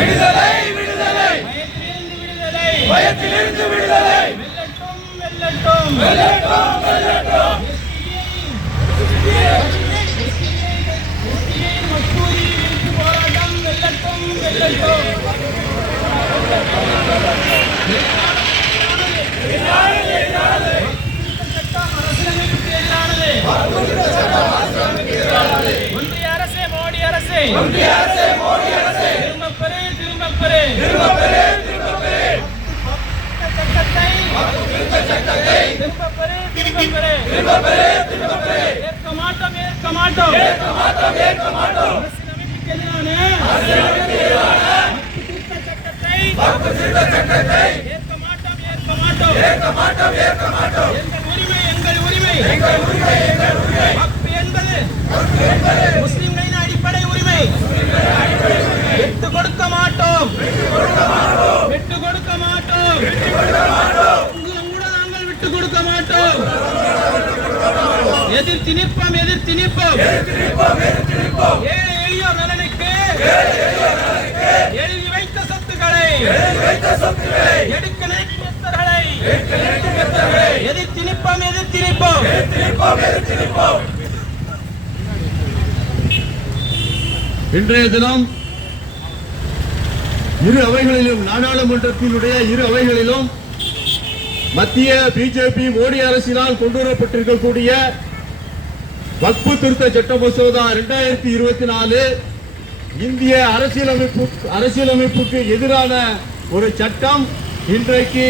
விடுதலை விடுதலை. பயத்திலிருந்து விடுதலை. வெல்லட்டும் வெல்லட்டும். வெல்லட்டும் போராட்டம் வெல்லட்டும் வெல்லட்டும். ஒன்றிய அரசே மோடி அரசே. ஒன்றிய அரசே மோடி அரசே. திரும்ப பெறு திரும்ப பெறு திரும்ப பெறு திரும்ப பெறு சட்டத்தை சட்டத்தை திரும்ப பெறு திரும்ப பெறு திரும்ப பெறு திரும்ப பெறு ஏற்க மாட்டோம் ஏற்க மாட்டோம் ஏற்க மாட்டோம் ஏற்க மாட்டோம் அரசியலமைப்புக்கு எதிரான திருத்த சட்டத்தை திருத்த சட்டத்தை ஏற்க மாட்டோம் ஏற்க மாட்டோம் ஏற்க மாட்டோம் ஏற்க மாட்டோம் மாட்டோம். விட்டு கொடுக்க மாட்டோம் உங்களும் கூட நாங்கள் விட்டு கொடுக்க மாட்டோம் எதிர்த்து நிற்போம் எதிர்த்து நிற்போம் திருப்போம் எதிர்த்து நிற்போம் ஏழை எளியோர் நலனுக்கு எழுதி வைத்த சொத்துக்களை எடுக்க நிற்போம் எதிர்த்து நிற்போம் எதிர்த்து நிற்போம் இன்றைய தினம் இரு அவைகளிலும் நாடாளுமன்றத்தினுடைய இரு அவைகளிலும் மத்திய பிஜேபி மோடி அரசினால் கொண்டுவரப்பட்டிருக்கக்கூடிய வக்பு திருத்த சட்ட மசோதா இரண்டாயிரத்தி இருபத்தி நாலு இந்திய அரசியலமைப்பு அரசியலமைப்புக்கு எதிரான ஒரு சட்டம் இன்றைக்கு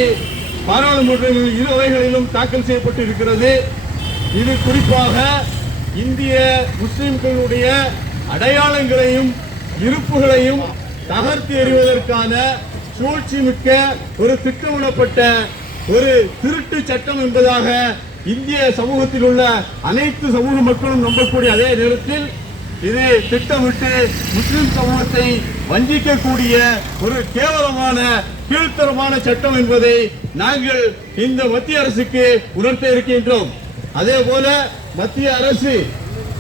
பாராளுமன்றங்களில் இரு அவைகளிலும் தாக்கல் செய்யப்பட்டு இருக்கிறது இது குறிப்பாக இந்திய முஸ்லிம்களுடைய அடையாளங்களையும் இருப்புகளையும் தகர்த்து எறிவதற்கான சூழ்ச்சி மிக்க ஒரு திட்டமிடப்பட்ட ஒரு திருட்டு சட்டம் என்பதாக இந்திய சமூகத்தில் உள்ள அனைத்து சமூக மக்களும் நம்பக்கூடிய அதே நேரத்தில் இது திட்டமிட்டு முஸ்லிம் சமூகத்தை வஞ்சிக்கக்கூடிய ஒரு கேவலமான கீழ்த்தரமான சட்டம் என்பதை நாங்கள் இந்த மத்திய அரசுக்கு உணர்த்த இருக்கின்றோம். அதே போல மத்திய அரசு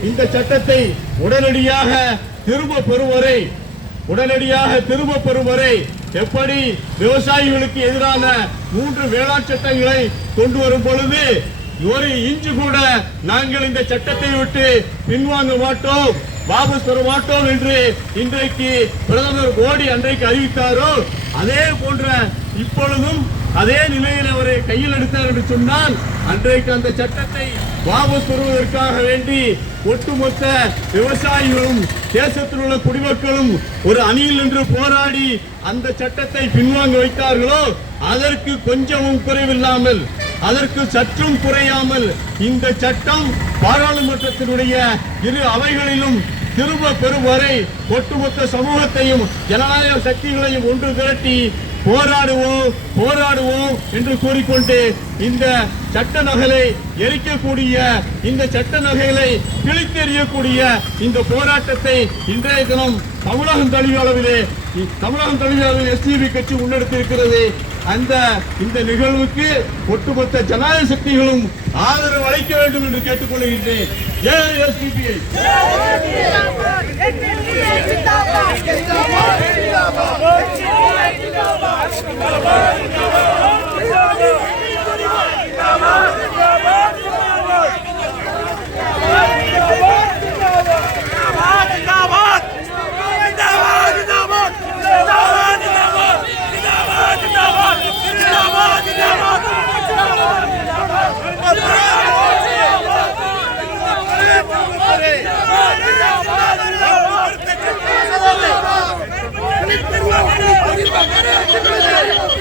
இந்த சட்டத்தை உடனடியாக திரும்ப பெறும் வரை உடனடியாக திரும்ப பெறும் வரை எப்படி விவசாயிகளுக்கு எதிரான மூன்று வேளாண் சட்டங்களை கொண்டு வரும் பொழுது ஒரு இஞ்சு கூட நாங்கள் இந்த சட்டத்தை விட்டு பின்வாங்க மாட்டோம் வாபஸ் பெற மாட்டோம் என்று இன்றைக்கு பிரதமர் மோடி அன்றைக்கு அறிவித்தாரோ அதே போன்ற இப்பொழுதும் அதே நிலையில் அவரை கையில் எடுத்தார் என்று சொன்னால் அன்றைக்கு அந்த சட்டத்தை வாபஸ் பெறுவதற்காக வேண்டி ஒட்டுமொத்த விவசாயிகளும் தேசத்தில் உள்ள குடிமக்களும் ஒரு அணியில் நின்று போராடி அந்த சட்டத்தை பின்வாங்க வைத்தார்களோ அதற்கு கொஞ்சமும் குறைவில்லாமல் அதற்கு சற்றும் குறையாமல் இந்த சட்டம் பாராளுமன்றத்தினுடைய இரு அவைகளிலும் திரும்ப பெறும் வரை ஒட்டுமொத்த சமூகத்தையும் ஜனநாயக சக்திகளையும் ஒன்று திரட்டி போராடுவோம் போராடுவோம் என்று கூறிக்கொண்டு இந்த சட்ட நகலை எரிக்கக்கூடிய இந்த சட்ட நகைகளை கிழித்தெறியக்கூடிய இந்த போராட்டத்தை இன்றைய தினம் தமிழகம் தழுவிய அளவிலே தமிழகம் தழுவிய அளவில் எஸ்டிபி கட்சி முன்னெடுத்திருக்கிறது. அந்த இந்த நிகழ்வுக்கு ஒட்டுமொத்த ஜனநாயக சக்திகளும் ஆதரவு அளிக்க வேண்டும் என்று கேட்டுக்கொள்கின்றேன். Jai SDPI Mubarak! ¡Viva